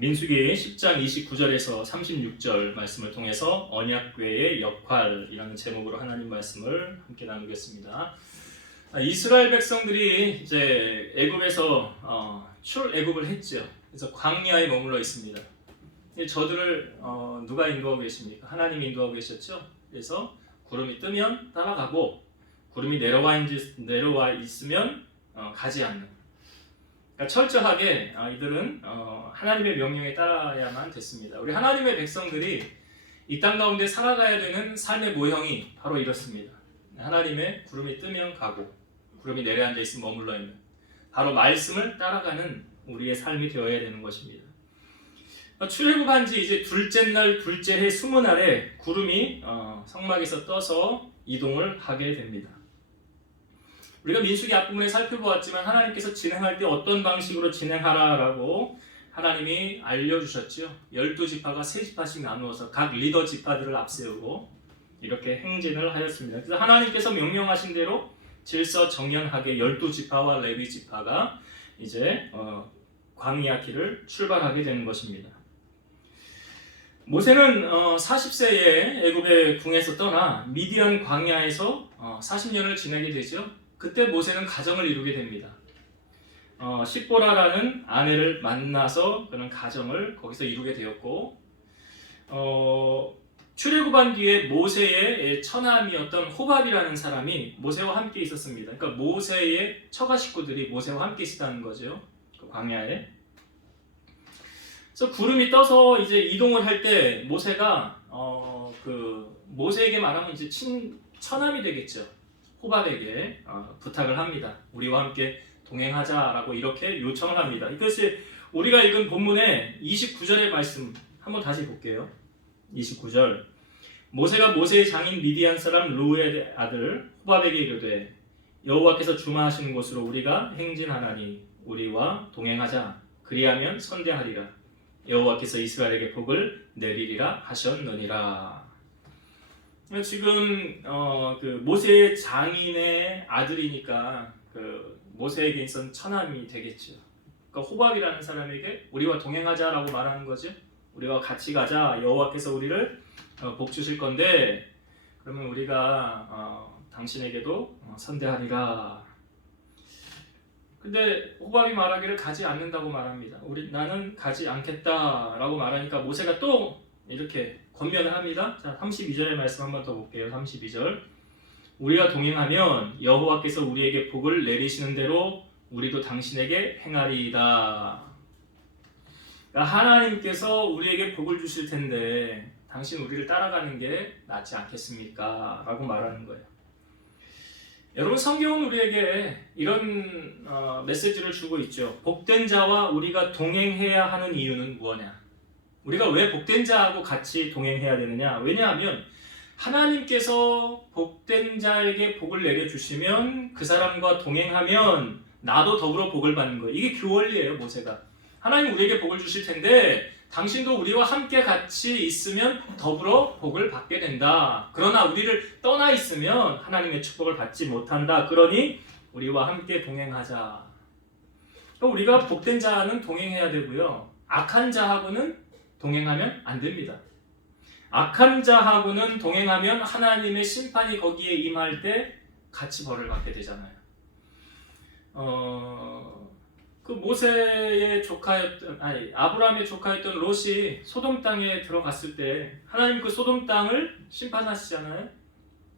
민수기 10장 29절에서 36절 말씀을 통해서 언약궤의 역할이라는 제목으로 하나님 말씀을 함께 나누겠습니다. 이스라엘 백성들이 이제 애굽에서 출애굽을 했죠. 그래서 광야에 머물러 있습니다. 저들을 누가 인도하고 계십니까? 하나님이 인도하고 계셨죠. 그래서 구름이 뜨면 따라가고 구름이 내려와 있으면 가지 않는. 그러니까 철저하게 이들은 하나님의 명령에 따라야만 됐습니다. 우리 하나님의 백성들이 이 땅 가운데 살아가야 되는 삶의 모형이 바로 이렇습니다. 하나님의 구름이 뜨면 가고 구름이 내려앉아 있으면 머물러 있는, 바로 말씀을 따라가는 우리의 삶이 되어야 되는 것입니다. 출애굽한 지 이제 둘째 날, 둘째 해 20날에 구름이 성막에서 떠서 이동을 하게 됩니다. 우리가 민수기 앞부분에 살펴보았지만 하나님께서 진행할 때 어떤 방식으로 진행하라라고 하나님이 알려주셨죠. 12지파가 3지파씩 나누어서 각 리더 지파들을 앞세우고 이렇게 행진을 하였습니다. 그래서 하나님께서 명령하신 대로 질서정연하게 12지파와 레위지파가 이제 광야 길을 출발하게 되는 것입니다. 모세는 40세에 애굽의 궁에서 떠나 미디안 광야에서 40년을 지내게 되죠. 그때 모세는 가정을 이루게 됩니다. 십보라라는 아내를 만나서 그런 가정을 거기서 이루게 되었고, 출애굽한 뒤에 모세의 처남이었던 호밥이라는 사람이 모세와 함께 있었습니다. 그러니까 모세의 처가 식구들이 모세와 함께 있었다는 거죠. 그 광야에. 그래서 구름이 떠서 이제 이동을 할 때 모세가 모세에게 말하면 이제 처남이 되겠죠. 호밥에게 부탁을 합니다. 우리와 함께 동행하자라고 이렇게 요청을 합니다. 이것이 우리가 읽은 본문의 29절의 말씀 한번 다시 볼게요. 29절. 모세가 모세의 장인 미디안 사람 르우의 아들 호밥에게 이르되 여호와께서 주마하시는 곳으로 우리가 행진하나니 우리와 동행하자. 그리하면 선대하리라. 여호와께서 이스라엘에게 복을 내리리라 하셨느니라. 지금 그 모세의 장인의 아들이니까 그 모세에게 있어서 처남이 되겠죠. 그러니까 호밥이라는 사람에게 우리와 동행하자라고 말하는 거죠. 우리와 같이 가자. 여호와께서 우리를 복 주실 건데 그러면 우리가 당신에게도 선대하리라. 근데 호밥이 말하기를 가지 않는다고 말합니다. 나는 가지 않겠다라고 말하니까 모세가 또 이렇게 권면을 합니다. 자, 32절의 말씀 한번 더 볼게요. 32절. 우리가 동행하면 여호와께서 우리에게 복을 내리시는 대로 우리도 당신에게 행하리이다. 그러니까 하나님께서 우리에게 복을 주실 텐데 당신 우리를 따라가는 게 낫지 않겠습니까? 라고 말하는 거예요. 여러분, 성경은 우리에게 이런 메시지를 주고 있죠. 복된 자와 우리가 동행해야 하는 이유는 무엇이냐? 우리가 왜 복된 자하고 같이 동행해야 되느냐? 왜냐하면 하나님께서 복된 자에게 복을 내려주시면 그 사람과 동행하면 나도 더불어 복을 받는 거예요. 이게 교원리예요. 모세가. 하나님 우리에게 복을 주실 텐데 당신도 우리와 함께 같이 있으면 더불어 복을 받게 된다. 그러나 우리를 떠나 있으면 하나님의 축복을 받지 못한다. 그러니 우리와 함께 동행하자. 우리가 복된 자는 동행해야 되고요. 악한 자하고는 동행하면 안 됩니다. 악한 자하고는 동행하면 하나님의 심판이 거기에 임할 때 같이 벌을 받게 되잖아요. 그 모세의 아브라함의 조카였던 롯이 소돔 땅에 들어갔을 때 하나님 그 소돔 땅을 심판하시잖아요.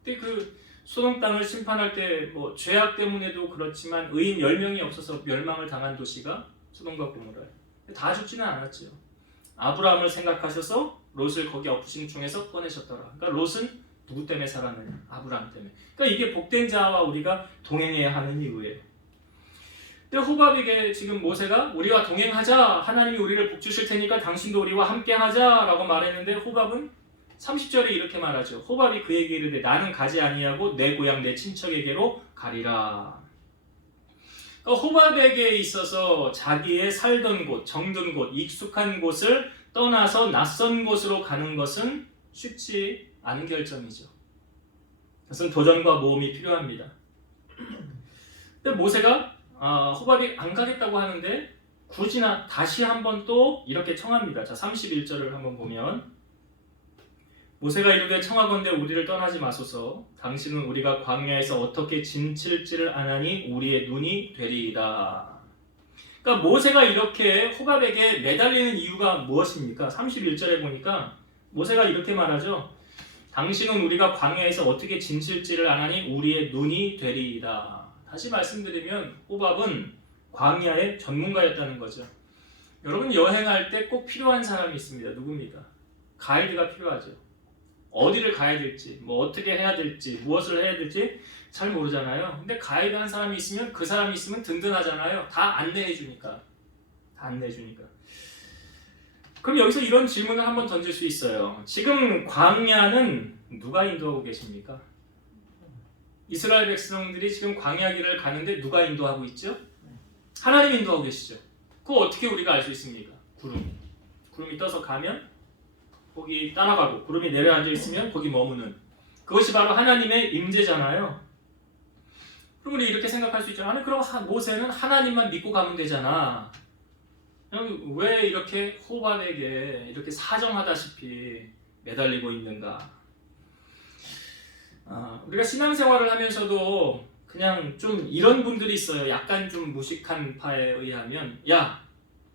근데 그 소돔 땅을 심판할 때 뭐 죄악 때문에도 그렇지만 의인 10명이 없어서 멸망을 당한 도시가 소돔과 고모라예요. 다 죽지는 않았죠. 아브라함을 생각하셔서 롯을 거기 엎으신 중에서 꺼내셨더라. 그러니까 롯은 누구 때문에 살았느냐? 아브라함 때문에. 그러니까 이게 복된 자와 우리가 동행해야 하는 이유예요. 근데 호밥에게 지금 모세가 우리와 동행하자. 하나님이 우리를 복 주실 테니까 당신도 우리와 함께 하자라고 말했는데 호밥은 30절에 이렇게 말하죠. 호밥이 그에게 이르되 나는 가지 아니하고 내 고향 내 친척에게로 가리라. 그러니까 호밥에게 있어서 자기의 살던 곳, 정든 곳, 익숙한 곳을 떠나서 낯선 곳으로 가는 것은 쉽지 않은 결정이죠. 그것은 도전과 모험이 필요합니다. 근데 모세가 호밥이 안 가겠다고 하는데 굳이나 다시 한번 또 이렇게 청합니다. 자, 31절을 한번 보면 모세가 이르되 청하건대 우리를 떠나지 마소서. 당신은 우리가 광야에서 어떻게 짐칠지를 아나니 우리의 눈이 되리이다. 그러니까 모세가 이렇게 호밥에게 매달리는 이유가 무엇입니까? 31절에 보니까 모세가 이렇게 말하죠. 당신은 우리가 광야에서 어떻게 짐칠지를 아나니 우리의 눈이 되리이다. 다시 말씀드리면 호밥은 광야의 전문가였다는 거죠. 여러분 여행할 때 꼭 필요한 사람이 있습니다. 누굽니까? 가이드가 필요하죠. 어디를 가야 될지, 뭐 어떻게 해야 될지, 무엇을 해야 될지 잘 모르잖아요. 근데 가이드 한 사람이 있으면 그 사람이 있으면 든든하잖아요. 다 안내해 주니까. 그럼 여기서 이런 질문을 한번 던질 수 있어요. 지금 광야는 누가 인도하고 계십니까? 이스라엘 백성들이 지금 광야 길을 가는데 누가 인도하고 있죠? 하나님 인도하고 계시죠. 그거 어떻게 우리가 알 수 있습니까? 구름이 떠서 가면 거기 따라가고 구름이 내려앉아 있으면 거기 머무는 그것이 바로 하나님의 임재잖아요. 그럼 우리 이렇게 생각할 수 있죠. 아니 그럼 모세는 하나님만 믿고 가면 되잖아. 왜 이렇게 호밥에게 이렇게 사정하다시피 매달리고 있는가? 우리가 신앙생활을 하면서도 그냥 좀 이런 분들이 있어요. 약간 좀 무식한 파에 의하면 야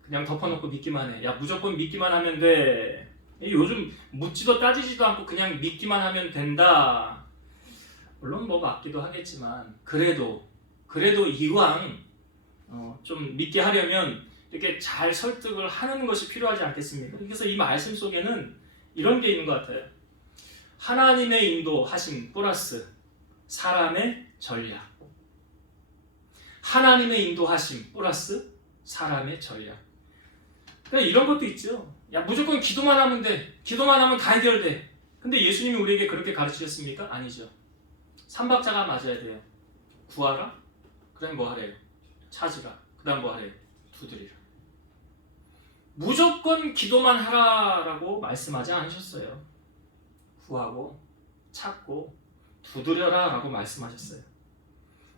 그냥 덮어놓고 믿기만 해. 야 무조건 믿기만 하면 돼. 요즘 묻지도 따지지도 않고 그냥 믿기만 하면 된다. 물론 뭐 맞기도 하겠지만 그래도 이왕 좀 믿게 하려면 이렇게 잘 설득을 하는 것이 필요하지 않겠습니까? 그래서 이 말씀 속에는 이런 게 있는 것 같아요. 하나님의 인도하심 플러스 사람의 전략. 하나님의 인도하심 플러스 사람의 전략. 그러니까 이런 것도 있죠. 야 무조건 기도만 하면 돼. 기도만 하면 다 해결돼. 근데 예수님이 우리에게 그렇게 가르치셨습니까? 아니죠. 삼박자가 맞아야 돼요. 구하라. 그 다음 뭐 하래요? 찾으라. 그 다음 뭐 하래요? 두드리라. 무조건 기도만 하라라고 말씀하지 않으셨어요. 구하고 찾고 두드려라 라고 말씀하셨어요.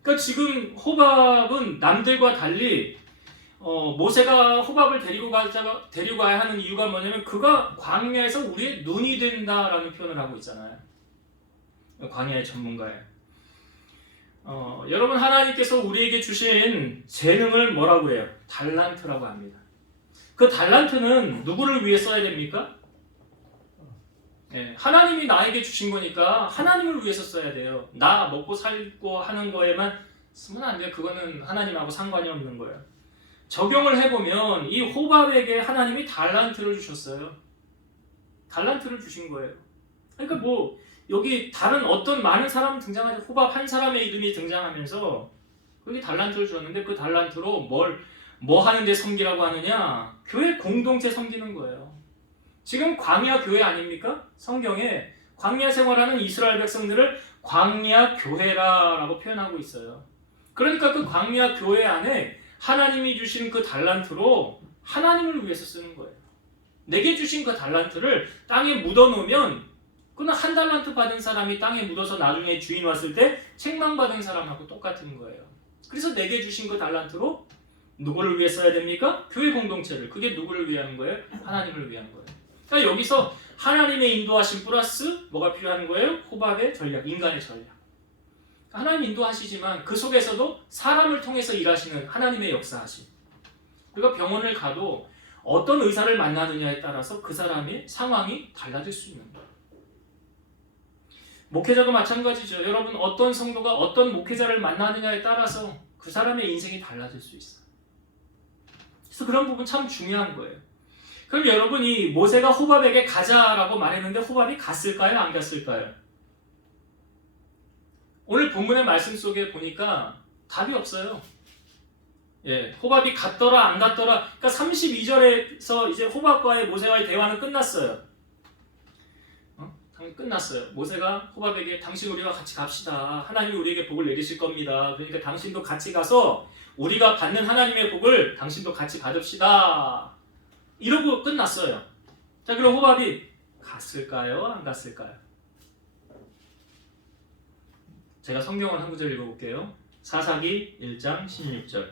그러니까 지금 호밥은 남들과 달리 모세가 호밥을 데리고 가야 하는 이유가 뭐냐면 그가 광야에서 우리의 눈이 된다라는 표현을 하고 있잖아요. 광야의 전문가예요. 여러분 하나님께서 우리에게 주신 재능을 뭐라고 해요? 달란트라고 합니다. 그 달란트는 누구를 위해 써야 됩니까? 하나님이 나에게 주신 거니까 하나님을 위해서 써야 돼요. 나 먹고 살고 하는 거에만 쓰면 안 돼요. 그거는 하나님하고 상관이 없는 거예요. 적용을 해보면 이 호밥에게 하나님이 달란트를 주셨어요. 달란트를 주신 거예요. 그러니까 뭐 여기 다른 어떤 많은 사람 등장하죠. 호밥 한 사람의 이름이 등장하면서 거기 달란트를 주었는데 그 달란트로 뭐 하는데 섬기라고 하느냐? 교회 공동체 섬기는 거예요. 지금 광야 교회 아닙니까? 성경에 광야 생활하는 이스라엘 백성들을 광야 교회라고 표현하고 있어요. 그러니까 그 광야 교회 안에 하나님이 주신 그 달란트로 하나님을 위해서 쓰는 거예요. 내게 주신 그 달란트를 땅에 묻어놓으면 그는 한 달란트 받은 사람이 땅에 묻어서 나중에 주인 왔을 때 책망받은 사람하고 똑같은 거예요. 그래서 내게 주신 그 달란트로 누구를 위해 써야 됩니까? 교회 공동체를. 그게 누구를 위한 거예요? 하나님을 위한 거예요. 그러니까 여기서 하나님의 인도하심 플러스 뭐가 필요한 거예요? 호밥의 전략, 인간의 전략. 하나님 인도하시지만 그 속에서도 사람을 통해서 일하시는 하나님의 역사하심. 우리가 병원을 가도 어떤 의사를 만나느냐에 따라서 그 사람의 상황이 달라질 수 있는 거예요. 목회자도 마찬가지죠. 여러분 어떤 성도가 어떤 목회자를 만나느냐에 따라서 그 사람의 인생이 달라질 수 있어요. 그래서 그런 부분 참 중요한 거예요. 그럼 여러분이 모세가 호밥에게 가자라고 말했는데 호밥이 갔을까요? 안 갔을까요? 오늘 본문의 말씀 속에 보니까 답이 없어요. 호밥이 갔더라 안 갔더라. 그러니까 32절에서 이제 호밥과의 모세와의 대화는 끝났어요. 끝났어요. 모세가 호밥에게 당신 우리가 같이 갑시다. 하나님이 우리에게 복을 내리실 겁니다. 그러니까 당신도 같이 가서 우리가 받는 하나님의 복을 당신도 같이 받읍시다. 이러고 끝났어요. 자, 그럼 호밥이 갔을까요? 안 갔을까요? 제가 성경을 한 구절 읽어볼게요. 사사기 1장 16절.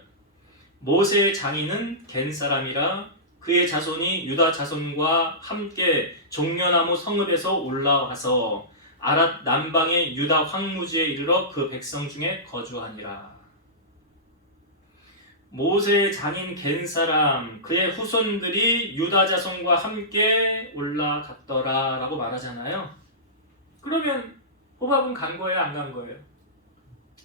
모세의 장인은 겐 사람이라 그의 자손이 유다 자손과 함께 종려나무 성읍에서 올라와서 아랏 남방의 유다 황무지에 이르러 그 백성 중에 거주하니라. 모세의 장인 겐 사람 그의 후손들이 유다 자손과 함께 올라갔더라 라고 말하잖아요. 그러면 호밥은 간 거예요, 안 간 거예요?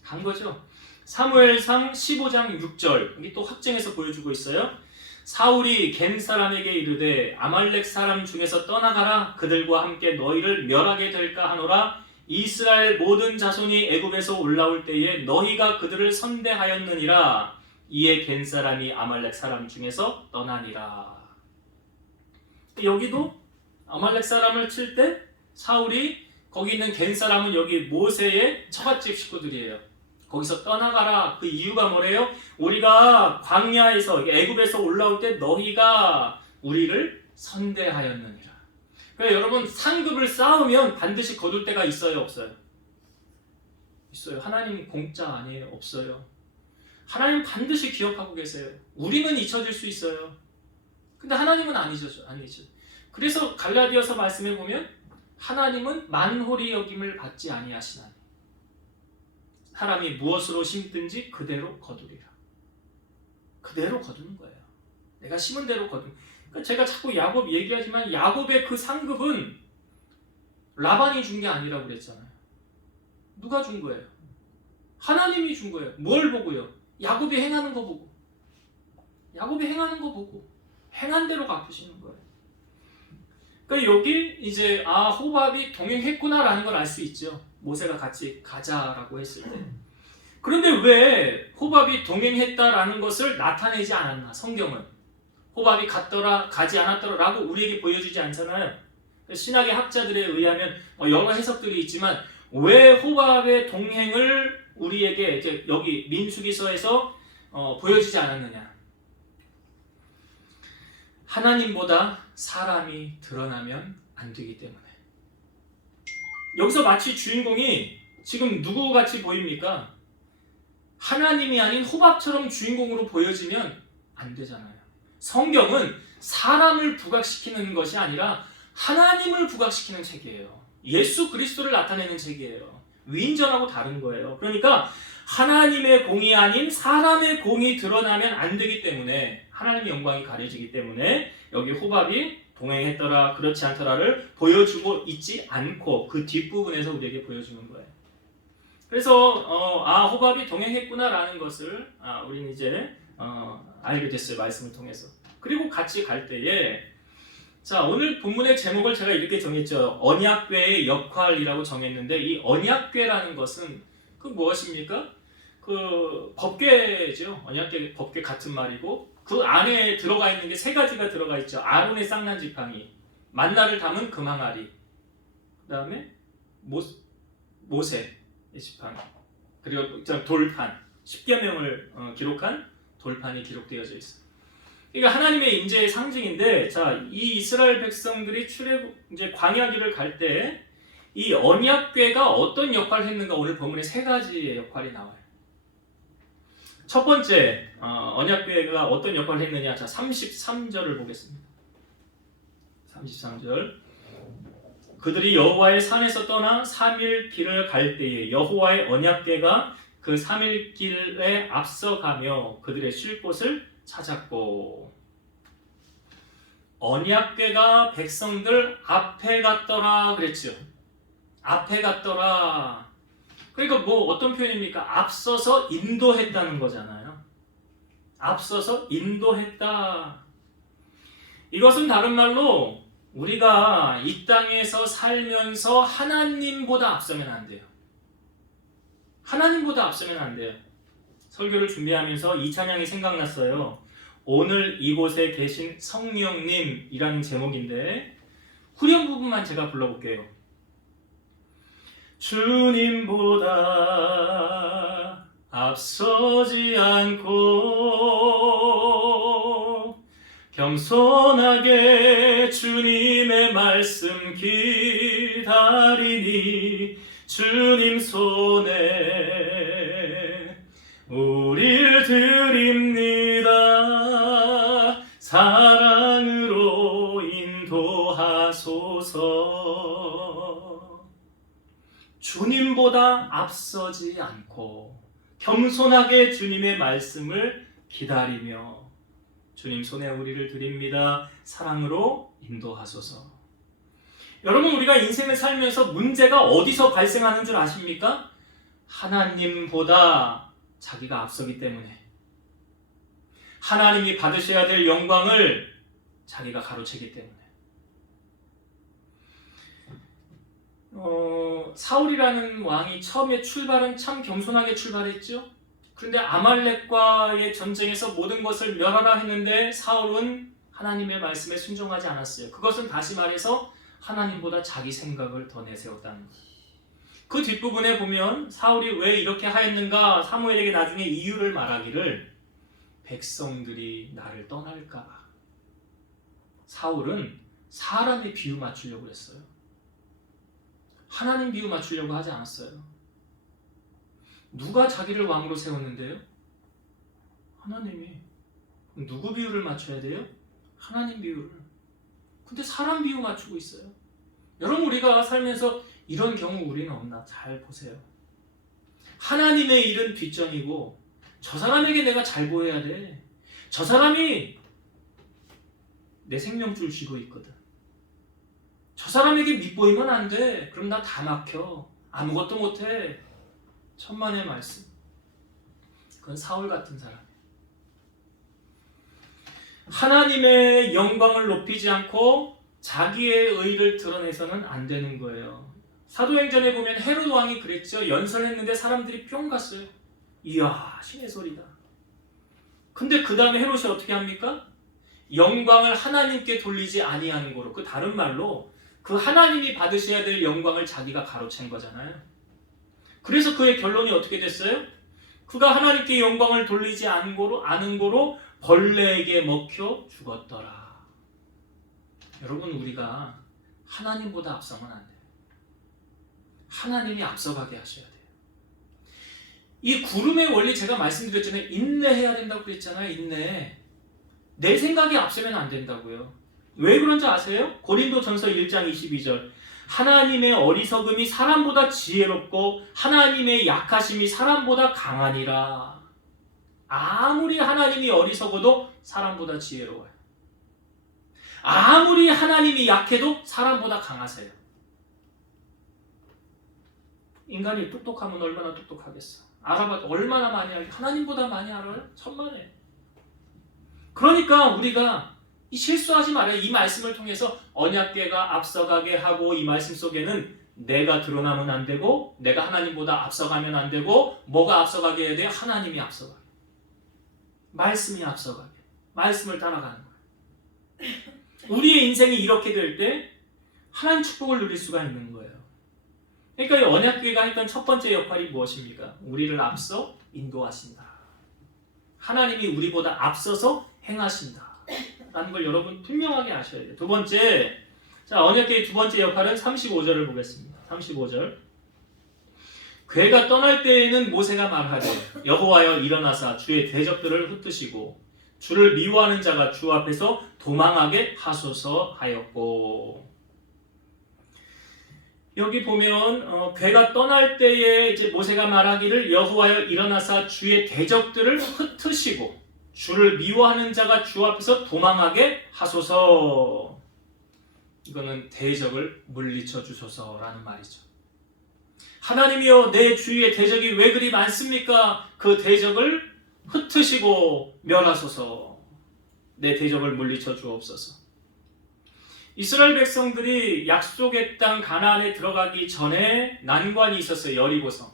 간 거죠. 사무엘상 15장 6절 여기 또 확정해서 보여주고 있어요. 사울이 겐 사람에게 이르되 아말렉 사람 중에서 떠나가라. 그들과 함께 너희를 멸하게 될까 하노라. 이스라엘 모든 자손이 애굽에서 올라올 때에 너희가 그들을 선대하였느니라. 이에 겐 사람이 아말렉 사람 중에서 떠나니라. 여기도 아말렉 사람을 칠 때 사울이 거기 있는 겐 사람은 여기 모세의 처갓집 식구들이에요. 거기서 떠나가라. 그 이유가 뭐래요? 우리가 광야에서 애굽에서 올라올 때 너희가 우리를 선대하였느니라. 그러니까 여러분 상급을 쌓으면 반드시 거둘 때가 있어요, 없어요? 있어요. 하나님 공짜 아니에요, 없어요. 하나님 반드시 기억하고 계세요. 우리는 잊혀질 수 있어요. 근데 하나님은 아니죠. 그래서 갈라디아서 말씀해 보면 하나님은 만홀히 여김을 받지 아니하시나니 사람이 무엇으로 심든지 그대로 거두리라. 그대로 거두는 거예요. 내가 심은 대로 거두는. 그러니까 제가 자꾸 야곱 얘기하지만 야곱의 그 상급은 라반이 준 게 아니라고 그랬잖아요. 누가 준 거예요? 하나님이 준 거예요. 뭘 보고요? 야곱이 행하는 거 보고. 야곱이 행하는 거 보고 행한 대로 갚으시는 거예요. 그러니까 여기 이제 호밥이 동행했구나라는 걸 알 수 있죠. 모세가 같이 가자라고 했을 때. 그런데 왜 호밥이 동행했다라는 것을 나타내지 않았나? 성경은 호밥이 갔더라 가지 않았더라라고 우리에게 보여주지 않잖아요. 신학의 학자들에 의하면 여러 해석들이 있지만 왜 호밥의 동행을 우리에게 이제 여기 민수기서에서 보여주지 않았느냐? 하나님보다 사람이 드러나면 안 되기 때문에. 여기서 마치 주인공이 지금 누구같이 보입니까? 하나님이 아닌 호밥처럼 주인공으로 보여지면 안 되잖아요. 성경은 사람을 부각시키는 것이 아니라 하나님을 부각시키는 책이에요. 예수 그리스도를 나타내는 책이에요. 위인전하고 다른 거예요. 그러니까 하나님의 공이 아닌 사람의 공이 드러나면 안 되기 때문에 하나님의 영광이 가려지기 때문에 여기 호밥이 동행했더라 그렇지 않더라를 보여주고 있지 않고 그 뒷부분에서 우리에게 보여주는 거예요. 그래서 호밥이 동행했구나라는 것을 우리는 이제 알게 됐어요. 말씀을 통해서. 그리고 같이 갈 때에 자 오늘 본문의 제목을 제가 이렇게 정했죠. 언약궤의 역할이라고 정했는데 이 언약궤라는 것은 그 무엇입니까? 그 법궤죠. 언약궤 법궤 같은 말이고 그 안에 들어가 있는 게 세 가지가 들어가 있죠. 아론의 쌍난 지팡이, 만나를 담은 금항아리, 그 다음에 모세의 지팡이, 그리고 돌판, 10계명을 기록한 돌판이 기록되어져 있어요. 그러니까 하나님의 임재의 상징인데, 자, 이 이스라엘 백성들이 이제 광야길을 갈 때 이 언약궤가 어떤 역할을 했는가 오늘 본문에 세 가지의 역할이 나와요. 첫 번째, 언약궤가 어떤 역할을 했느냐? 자, 33절을 보겠습니다. 33절. 그들이 여호와의 산에서 떠나 3일 길을 갈 때에 여호와의 언약궤가 그 3일 길에 앞서가며 그들의 쉴 곳을 찾았고. 언약궤가 백성들 앞에 갔더라 그랬죠. 앞에 갔더라. 그러니까 어떤 표현입니까? 앞서서 인도했다는 거잖아요. 앞서서 인도했다. 이것은 다른 말로 우리가 이 땅에서 살면서 하나님보다 앞서면 안 돼요. 하나님보다 앞서면 안 돼요. 설교를 준비하면서 이 찬양이 생각났어요. 오늘 이곳에 계신 성령님이라는 제목인데 후렴 부분만 제가 불러볼게요. 주님보다 앞서지 않고 겸손하게 주님의 말씀 기다리니 주님 손에 우릴 드립니다. 하소서. 주님보다 앞서지 않고 겸손하게 주님의 말씀을 기다리며 주님 손에 우리를 드립니다. 사랑으로 인도하소서. 여러분, 우리가 인생을 살면서 문제가 어디서 발생하는 줄 아십니까? 하나님보다 자기가 앞서기 때문에 하나님이 받으셔야 될 영광을 자기가 가로채기 때문에. 사울이라는 왕이 처음에 출발은 참 겸손하게 출발했죠. 그런데 아말렉과의 전쟁에서 모든 것을 멸하라 했는데 사울은 하나님의 말씀에 순종하지 않았어요. 그것은 다시 말해서 하나님보다 자기 생각을 더 내세웠다는 거예요. 그 뒷부분에 보면 사울이 왜 이렇게 하였는가, 사무엘에게 나중에 이유를 말하기를 백성들이 나를 떠날까 봐. 사울은 사람의 비유 맞추려고 했어요. 하나님 비유 맞추려고 하지 않았어요. 누가 자기를 왕으로 세웠는데요? 하나님이. 누구 비유를 맞춰야 돼요? 하나님 비유를. 근데 사람 비유 맞추고 있어요. 여러분, 우리가 살면서 이런 경우 우리는 없나? 잘 보세요. 하나님의 일은 뒷전이고 저 사람에게 내가 잘 보여야 돼. 저 사람이 내 생명줄 쥐고 있거든. 저 사람에게 밑보이면 안 돼. 그럼 나 다 막혀. 아무것도 못해. 천만의 말씀. 그건 사울 같은 사람. 하나님의 영광을 높이지 않고 자기의 의를 드러내서는 안 되는 거예요. 사도행전에 보면 헤롯 왕이 그랬죠. 연설했는데 사람들이 뿅 갔어요. 이야, 신의 소리다. 근데 그 다음에 헤롯이 어떻게 합니까? 영광을 하나님께 돌리지 아니하는 거로. 그 다른 말로 그 하나님이 받으셔야 될 영광을 자기가 가로챈 거잖아요. 그래서 그의 결론이 어떻게 됐어요? 그가 하나님께 영광을 돌리지 않은 거로 벌레에게 먹혀 죽었더라. 여러분, 우리가 하나님보다 앞서면 안 돼요. 하나님이 앞서가게 하셔야 돼요. 이 구름의 원리 제가 말씀드렸잖아요. 인내해야 된다고 그랬잖아요. 인내. 내 생각이 앞서면 안 된다고요. 왜 그런지 아세요? 고린도전서 1장 22절. 하나님의 어리석음이 사람보다 지혜롭고 하나님의 약하심이 사람보다 강하니라. 아무리 하나님이 어리석어도 사람보다 지혜로워요. 아무리 하나님이 약해도 사람보다 강하세요. 인간이 똑똑하면 얼마나 똑똑하겠어. 알아봐도 얼마나 많이 알고, 하나님보다 많이 알아요? 천만에. 그러니까 우리가 실수하지 말아요. 이 말씀을 통해서 언약궤가 앞서가게 하고, 이 말씀 속에는 내가 드러나면 안 되고, 내가 하나님보다 앞서가면 안 되고, 뭐가 앞서가게 해야 돼요? 하나님이 앞서가게. 말씀이 앞서가게. 말씀을 따라가는 거예요. 우리의 인생이 이렇게 될 때 하나님 축복을 누릴 수가 있는 거예요. 그러니까 이 언약궤가 했던 첫 번째 역할이 무엇입니까? 우리를 앞서 인도하신다. 하나님이 우리보다 앞서서 행하신다. 라는 걸 여러분 분명하게 아셔야 돼요. 두 번째, 자, 언약궤의 두 번째 역할은 35절을 보겠습니다. 35절. 궤가 떠날 때에는 모세가 말하되 여호와여 일어나사 주의 대적들을 흩으시고 주를 미워하는 자가 주 앞에서 도망하게 하소서 하였고. 여기 보면 궤가 떠날 때에 이제 모세가 말하기를 여호와여 일어나사 주의 대적들을 흩으시고 주를 미워하는 자가 주 앞에서 도망하게 하소서. 이거는 대적을 물리쳐 주소서라는 말이죠. 하나님이여, 내 주위에 대적이 왜 그리 많습니까? 그 대적을 흩으시고 멸하소서. 내 대적을 물리쳐 주옵소서. 이스라엘 백성들이 약속의 땅 가나안에 들어가기 전에 난관이 있었어요. 여리고성.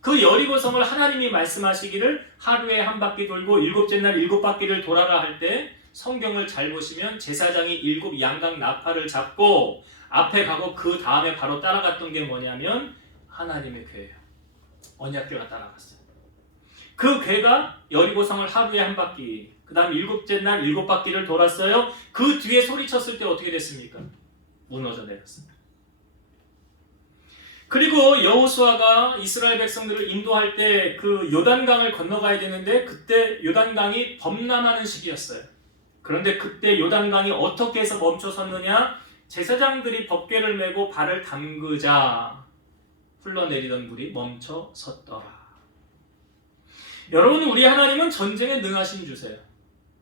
그 여리고성을 하나님이 말씀하시기를 하루에 한 바퀴 돌고 일곱째 날 일곱 바퀴를 돌아라 할 때, 성경을 잘 보시면 제사장이 일곱 양각 나팔을 잡고 앞에 가고 그 다음에 바로 따라갔던 게 뭐냐면 하나님의 궤예요. 언약궤가 따라갔어요. 그 궤가 여리고성을 하루에 한 바퀴, 그 다음 일곱째 날 일곱 바퀴를 돌았어요. 그 뒤에 소리쳤을 때 어떻게 됐습니까? 무너져 내렸습니다. 그리고 여호수아가 이스라엘 백성들을 인도할 때 그 요단강을 건너가야 되는데 그때 요단강이 범람하는 시기였어요. 그런데 그때 요단강이 어떻게 해서 멈춰섰느냐? 제사장들이 법궤를 메고 발을 담그자 흘러내리던 물이 멈춰 섰더라. 여러분, 우리 하나님은 전쟁에 능하신 주세요.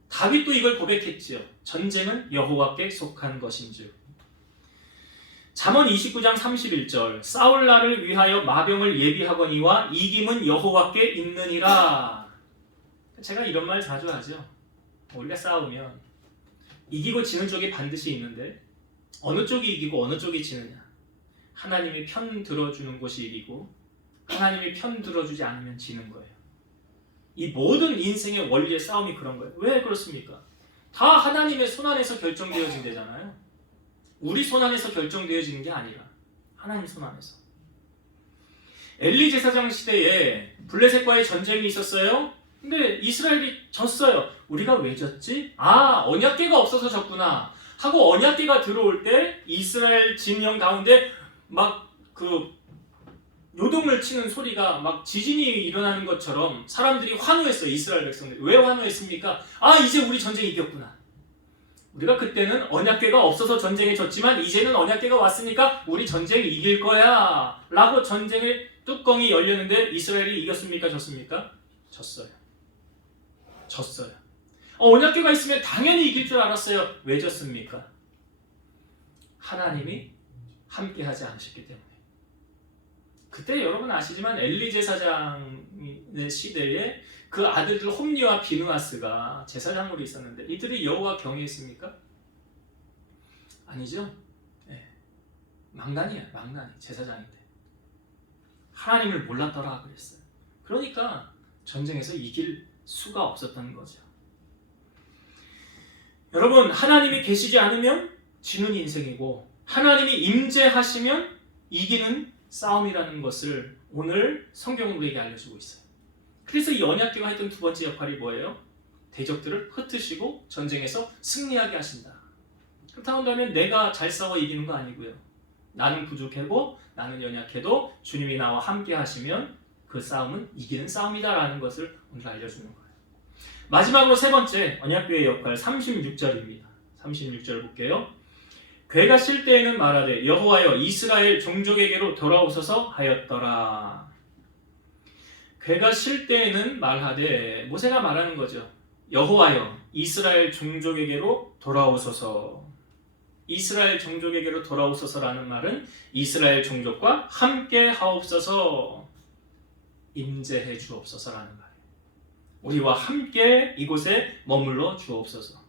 다윗도 이걸 고백했지요. 전쟁은 여호와께 속한 것인즉. 잠언 29장 31절 싸울 날을 위하여 마병을 예비하거니와 이김은 여호와께 있느니라. 제가 이런 말 자주 하죠. 우리가 싸우면 이기고 지는 쪽이 반드시 있는데 어느 쪽이 이기고 어느 쪽이 지느냐. 하나님이 편 들어주는 곳이 이기고 하나님이 편 들어주지 않으면 지는 거예요. 이 모든 인생의 원리의 싸움이 그런 거예요. 왜 그렇습니까? 다 하나님의 손안에서 결정되어진대잖아요. 우리 손안에서 결정되어지는 게 아니라 하나님 손안에서. 엘리 제사장 시대에 블레셋과의 전쟁이 있었어요. 근데 이스라엘이 졌어요. 우리가 왜 졌지? 언약궤가 없어서 졌구나 하고 언약궤가 들어올 때 이스라엘 진영 가운데 막 요동을 치는 소리가 막 지진이 일어나는 것처럼 사람들이 환호했어요. 이스라엘 백성들이. 왜 환호했습니까? 이제 우리 전쟁 이겼구나. 우리가 그때는 언약궤가 없어서 전쟁에 졌지만 이제는 언약궤가 왔으니까 우리 전쟁 이길 거야 라고 전쟁의 뚜껑이 열렸는데 이스라엘이 이겼습니까? 졌습니까? 졌어요. 언약궤가 있으면 당연히 이길 줄 알았어요. 왜 졌습니까? 하나님이 함께 하지 않으셨기 때문에. 그때 여러분 아시지만 엘리 제사장의 시대에 그 아들들 홈리와 비느하스가 제사장으로 있었는데 이들이 여호와 경외했습니까? 아니죠. 네. 망나니 제사장인데 하나님을 몰랐더라 그랬어요. 그러니까 전쟁에서 이길 수가 없었던 거죠. 여러분, 하나님이 계시지 않으면 지는 인생이고 하나님이 임재하시면 이기는 싸움이라는 것을 오늘 성경은 우리에게 알려주고 있어요. 그래서 이 언약궤가 했던 두 번째 역할이 뭐예요? 대적들을 흩으시고 전쟁에서 승리하게 하신다. 그렇다고 한다면 내가 잘 싸워 이기는 거 아니고요. 나는 부족하고 나는 연약해도 주님이 나와 함께 하시면 그 싸움은 이기는 싸움이다라는 것을 오늘 알려주는 거예요. 마지막으로 세 번째 언약궤의 역할 36절입니다. 36절 볼게요. 궤가 실 때에는 말하되 여호와여 이스라엘 종족에게로 돌아오소서 하였더라. 궤가 실 때에는 말하되 모세가 말하는 거죠. 여호와여 이스라엘 종족에게로 돌아오소서. 이스라엘 종족에게로 돌아오소서라는 말은 이스라엘 종족과 함께 하옵소서, 임재해 주옵소서라는 말이에요. 우리와 함께 이곳에 머물러 주옵소서.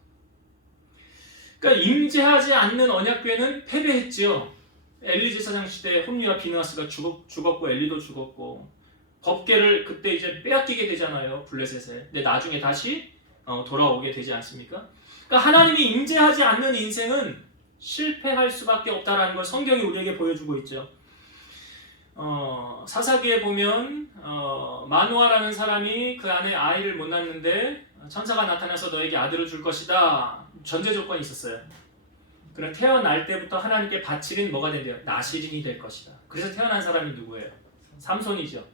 그러니까 임재하지 않는 언약궤는 패배했지요. 엘리 제사장 시대에 홈리와 비느하스가 죽었고 엘리도 죽었고 법궤를 그때 이제 빼앗기게 되잖아요. 블레셋에. 근데 나중에 다시 돌아오게 되지 않습니까? 그러니까 하나님이 임재하지 않는 인생은 실패할 수밖에 없다라는 걸 성경이 우리에게 보여주고 있죠. 사사기에 보면 마노아라는 사람이 그 안에 아이를 못 낳는데 천사가 나타나서 너에게 아들을 줄 것이다. 전제 조건이 있었어요. 그럼 태어날 때부터 하나님께 바치는 뭐가 된대요? 나시린이 될 것이다. 그래서 태어난 사람이 누구예요? 삼손이죠.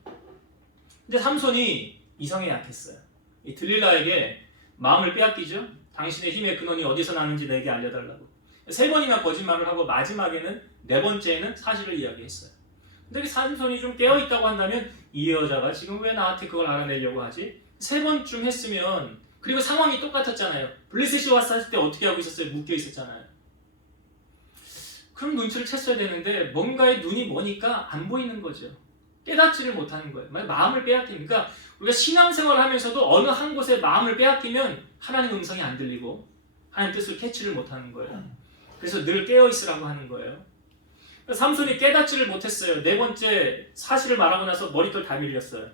근데 삼손이 이성에 약했어요. 이 들릴라에게 마음을 빼앗기죠. 당신의 힘의 근원이 어디서 나는지 내게 알려달라고. 3번이나 거짓말을 하고 마지막에는 4번째에는 사실을 이야기했어요. 근데 삼손이 좀 깨어있다고 한다면 이 여자가 지금 왜 나한테 그걸 알아내려고 하지? 3번쯤 했으면, 그리고 상황이 똑같았잖아요. 블레셋이 왔을 때 어떻게 하고 있었어요? 묶여 있었잖아요. 그럼 눈치를 챘어야 되는데 뭔가에 눈이 머니까 안 보이는 거죠. 깨닫지를 못하는 거예요. 마음을 빼앗기니까 우리가 신앙생활을 하면서도 어느 한 곳에 마음을 빼앗기면 하나님 음성이 안 들리고 하나님 뜻을 캐치를 못하는 거예요. 그래서 늘 깨어있으라고 하는 거예요. 삼손이 깨닫지를 못했어요. 4번째 사실을 말하고 나서 머리털 다 밀렸어요.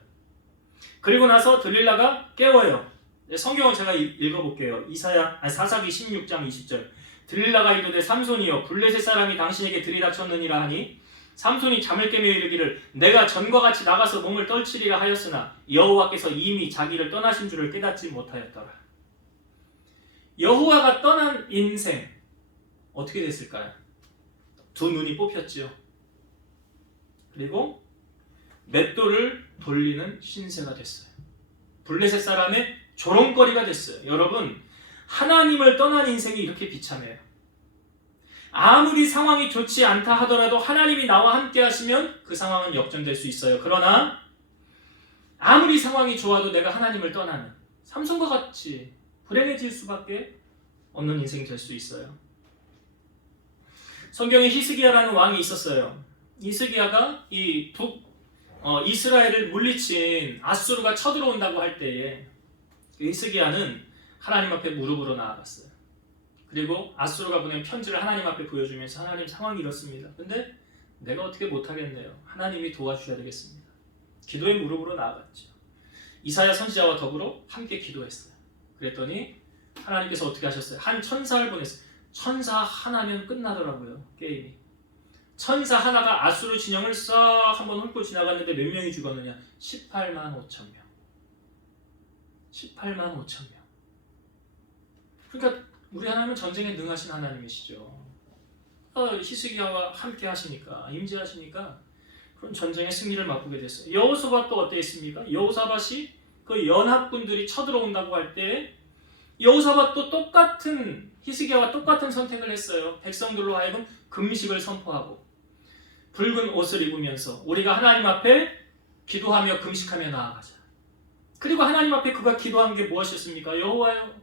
그리고 나서 들릴라가 깨워요. 성경을 제가 읽어볼게요. 사사기 16장 20절. 들릴라가 이르되 삼손이여 블레셋 사람이 당신에게 들이닥쳤느니라 하니 삼손이 잠을 깨며 이르기를 내가 전과 같이 나가서 몸을 떨치리라 하였으나 여호와께서 이미 자기를 떠나신 줄을 깨닫지 못하였더라. 여호와가 떠난 인생 어떻게 됐을까요? 두 눈이 뽑혔죠. 그리고 맷돌을 돌리는 신세가 됐어요. 블레셋 사람의 조롱거리가 됐어요. 여러분, 하나님을 떠난 인생이 이렇게 비참해요. 아무리 상황이 좋지 않다 하더라도 하나님이 나와 함께 하시면 그 상황은 역전될 수 있어요. 그러나 아무리 상황이 좋아도 내가 하나님을 떠나면 삼손과 같이 불행해질 수밖에 없는 인생이 될 수 있어요. 성경에 히스기야라는 왕이 있었어요. 히스기야가 이 이스라엘을 물리친 아수르가 쳐들어온다고 할 때에 히스기야는 하나님 앞에 무릎으로 나아갔어요. 그리고 아수르가 보낸 편지를 하나님 앞에 보여주면서 하나님 상황이 이렇습니다. 근데 내가 어떻게 못하겠네요. 하나님이 도와주셔야 되겠습니다. 기도의 무릎으로 나아갔죠. 이사야 선지자와 더불어 함께 기도했어요. 그랬더니 하나님께서 어떻게 하셨어요? 한 천사를 보냈어요. 천사 하나면 끝나더라고요. 게임이. 천사 하나가 아수르 진영을 싹 한번 훑고 지나갔는데 몇 명이 죽었느냐? 18만 5천 명. 18만 5천 명. 그러니까 우리 하나님은 전쟁에 능하신 하나님이시죠. 히스기야와 함께 하시니까, 임재하시니까 그런 전쟁의 승리를 맛보게 됐어요. 여호사밧도 어땠습니까? 여호사밧이 그 연합군들이 쳐들어온다고 할 때 여호사밧도 똑같은 히스기야와 똑같은 선택을 했어요. 백성들로 하여금 금식을 선포하고 붉은 옷을 입으면서 우리가 하나님 앞에 기도하며 금식하며 나아가자. 그리고 하나님 앞에 그가 기도한 게 무엇이었습니까? 여호와여,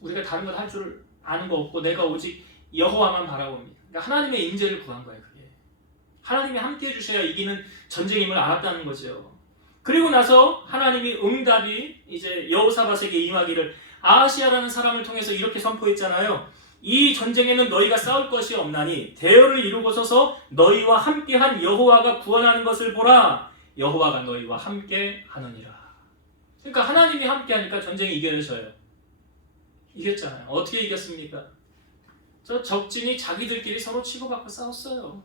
우리가 다른 것 할 줄 아는 거 없고 내가 오직 여호와만 바라봅니다. 그러니까 하나님의 임재를 구한 거예요. 그게 하나님이 함께 해주셔야 이기는 전쟁임을 알았다는 거죠. 그리고 나서 하나님이 응답이 이제 여호사밧에게 임하기를 아하시야라는 사람을 통해서 이렇게 선포했잖아요. 이 전쟁에는 너희가 싸울 것이 없나니 대열을 이루고 서서 너희와 함께한 여호와가 구원하는 것을 보라. 여호와가 너희와 함께 하느니라. 그러니까 하나님이 함께하니까 전쟁이 이겨져요. 이겼잖아요. 어떻게 이겼습니까? 저 적진이 자기들끼리 서로 치고받고 싸웠어요.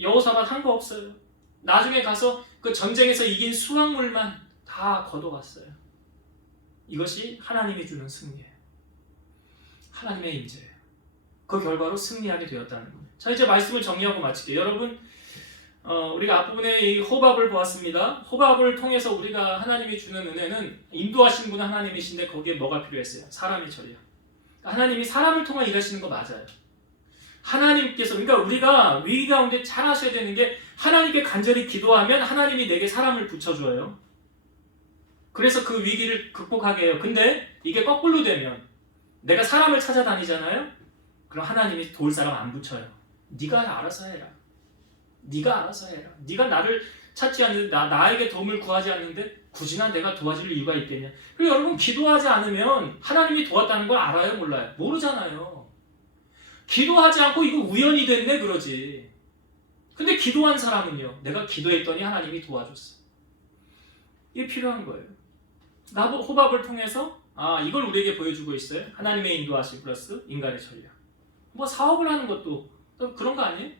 여호사밧 한 거 없어요. 나중에 가서 그 전쟁에서 이긴 수확물만 다 걷어왔어요. 이것이 하나님이 주는 승리예요. 하나님의 임재예요. 그 결과로 승리하게 되었다는 거예요. 자, 이제 말씀을 정리하고 마칠게요. 여러분, 우리가 앞부분에 이 호밥을 보았습니다. 호밥을 통해서 우리가 하나님이 주는 은혜는 인도하신 분은 하나님이신데 거기에 뭐가 필요했어요? 사람의 처리요. 하나님이 사람을 통해 일하시는 거 맞아요. 하나님께서, 그러니까 우리가 위기 가운데 잘 하셔야 되는 게 하나님께 간절히 기도하면 하나님이 내게 사람을 붙여줘요. 그래서 그 위기를 극복하게 해요. 근데 이게 거꾸로 되면 내가 사람을 찾아다니잖아요. 그럼 하나님이 도울 사람 안 붙여요. 네가 알아서 해라. 네가 알아서 해라. 네가 나를 찾지 않는데 나에게 도움을 구하지 않는데 굳이나 내가 도와줄 이유가 있겠냐. 그리고 여러분, 기도하지 않으면 하나님이 도왔다는 걸 알아요? 몰라요? 모르잖아요. 기도하지 않고 이거 우연히 됐네 그러지. 근데 기도한 사람은요, 내가 기도했더니 하나님이 도와줬어. 이게 필요한 거예요. 호밥을 통해서 이걸 우리에게 보여주고 있어요. 하나님의 인도하심 플러스 인간의 전략. 뭐 사업을 하는 것도 그런 거 아니에요?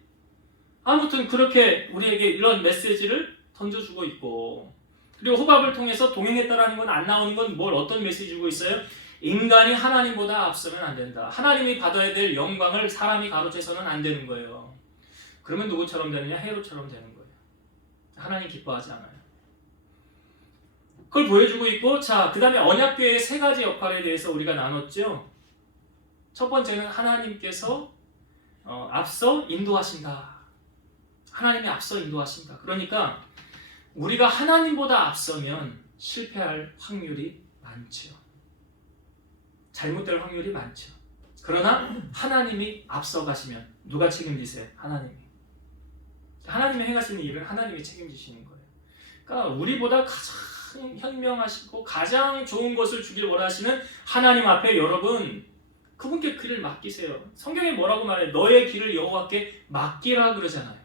아무튼 그렇게 우리에게 이런 메시지를 던져주고 있고, 그리고 호밥을 통해서 동행했다라는 건 안 나오는 건 어떤 메시지 주고 있어요? 인간이 하나님보다 앞서면 안 된다. 하나님이 받아야 될 영광을 사람이 가로채서는 안 되는 거예요. 그러면 누구처럼 되느냐? 헤롯처럼 되는 거예요. 하나님 기뻐하지 않아요. 그걸 보여주고 있고, 자, 그 다음에 언약궤의 세 가지 역할에 대해서 우리가 나눴죠. 첫 번째는 하나님께서 앞서 인도하신다. 하나님이 앞서 인도하신다. 그러니까 우리가 하나님보다 앞서면 실패할 확률이 많죠. 잘못될 확률이 많죠. 그러나 하나님이 앞서 가시면 누가 책임지세요? 하나님이. 하나님이 행하시는 일을 하나님이 책임지시는 거예요. 그러니까 우리보다 가장 현명하시고 가장 좋은 것을 주길 원하시는 하나님 앞에 여러분, 그분께 길을 맡기세요. 성경에 뭐라고 말해요? 너의 길을 여호와께 맡기라 그러잖아요.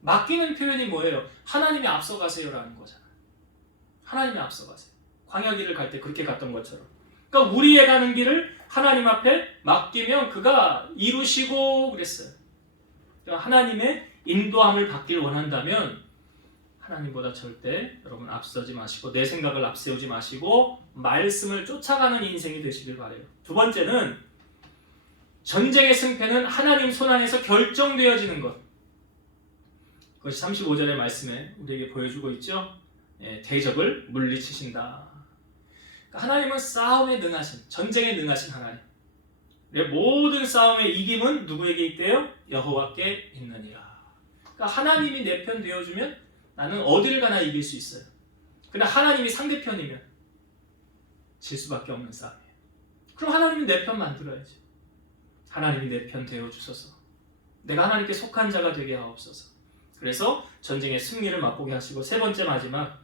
맡기는 표현이 뭐예요? 하나님이 앞서 가세요라는 거잖아요. 하나님이 앞서 가세요. 광야 길을 갈 때 그렇게 갔던 것처럼. 그러니까 우리의 가는 길을 하나님 앞에 맡기면 그가 이루시고 그랬어요. 그러니까 하나님의 인도함을 받길 원한다면 하나님보다 절대 여러분 앞서지 마시고 내 생각을 앞세우지 마시고 말씀을 쫓아가는 인생이 되시길 바라요. 두 번째는 전쟁의 승패는 하나님 손안에서 결정되어지는 것. 그것이 35절의 말씀에 우리에게 보여주고 있죠. 대적을 물리치신다. 그러니까 하나님은 싸움에 능하신, 전쟁에 능하신 하나님. 모든 싸움의 이김은 누구에게 있대요? 여호와께 있느니라. 그러니까 하나님이 내 편 되어주면 나는 어디를 가나 이길 수 있어요. 그러나 하나님이 상대편이면 질 수밖에 없는 싸움이에요. 그럼 하나님이 내 편 만들어야지. 하나님이 내 편 되어주소서. 내가 하나님께 속한 자가 되게 하옵소서. 그래서 전쟁의 승리를 맛보게 하시고, 세 번째 마지막,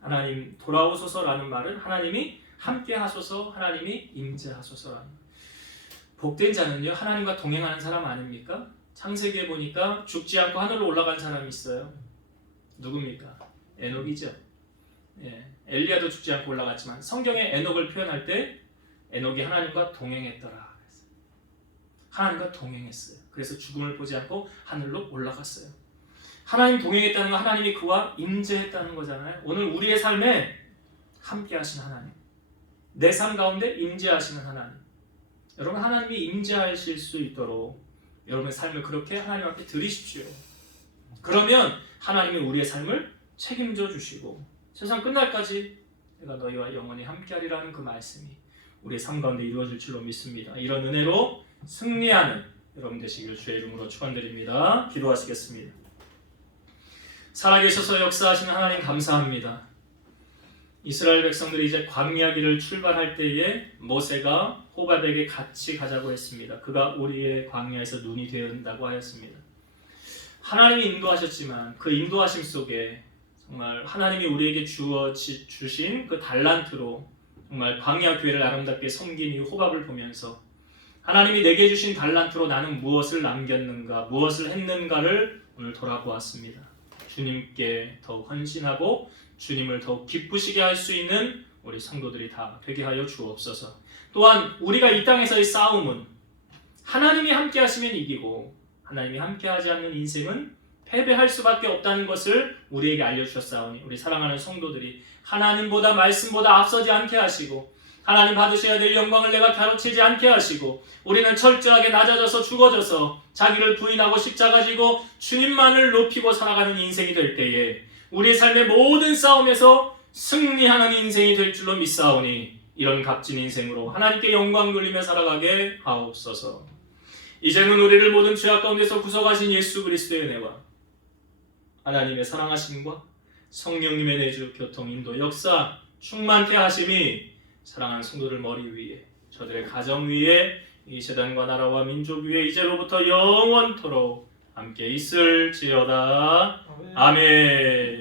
하나님 돌아오소서라는 말은 하나님이 함께 하소서, 하나님이 임재하소서라는 말. 복된 자는요, 하나님과 동행하는 사람 아닙니까? 창세기에 보니까 죽지 않고 하늘로 올라간 사람이 있어요. 누굽니까? 에녹이죠. 예, 엘리야도 죽지 않고 올라갔지만 성경에 에녹을 표현할 때 에녹이 하나님과 동행했더라. 하나님과 동행했어요. 그래서 죽음을 보지 않고 하늘로 올라갔어요. 하나님 동행했다는 건 하나님이 그와 임재했다는 거잖아요. 오늘 우리의 삶에 함께 하신 하나님, 내 삶 가운데 임재하시는 하나님, 여러분 하나님이 임재하실 수 있도록 여러분의 삶을 그렇게 하나님 앞에 드리십시오. 그러면 하나님이 우리의 삶을 책임져 주시고 세상 끝날까지 내가 너희와 영원히 함께하리라는 그 말씀이 우리의 삶 가운데 이루어질 줄로 믿습니다. 이런 은혜로 승리하는 여러분 되시길 주의 이름으로 축원드립니다. 기도하시겠습니다. 살아계셔서 역사하시는 하나님 감사합니다. 이스라엘 백성들이 이제 광야길을 출발할 때에 모세가 호밥에게 같이 가자고 했습니다. 그가 우리의 광야에서 눈이 되었다고 하였습니다. 하나님이 인도하셨지만 그 인도하심 속에 정말 하나님이 우리에게 주신 그 달란트로 정말 광야 교회를 아름답게 섬긴 이후 호밥을 보면서 하나님이 내게 주신 달란트로 나는 무엇을 남겼는가, 무엇을 했는가를 오늘 돌아보았습니다. 주님께 더욱 헌신하고 주님을 더욱 기쁘시게 할 수 있는 우리 성도들이 다 되게 하여 주옵소서. 또한 우리가 이 땅에서의 싸움은 하나님이 함께 하시면 이기고 하나님이 함께 하지 않는 인생은 패배할 수밖에 없다는 것을 우리에게 알려주셨사오니 우리 사랑하는 성도들이 하나님보다 말씀보다 앞서지 않게 하시고 하나님 받으셔야 될 영광을 내가 가로채지 않게 하시고 우리는 철저하게 낮아져서 죽어져서 자기를 부인하고 십자가 지고 주님만을 높이고 살아가는 인생이 될 때에 우리의 삶의 모든 싸움에서 승리하는 인생이 될 줄로 믿사오니 이런 값진 인생으로 하나님께 영광 돌리며 살아가게 하옵소서. 이제는 우리를 모든 죄악 가운데서 구속하신 예수 그리스도의 은혜와 하나님의 사랑하심과 성령님의 내주 교통 인도 역사 충만케 하심이 사랑하는 성도들 머리 위에 저들의 가정 위에 이 세상과 나라와 민족 위에 이제로부터 영원토록 함께 있을지어다. 아멘.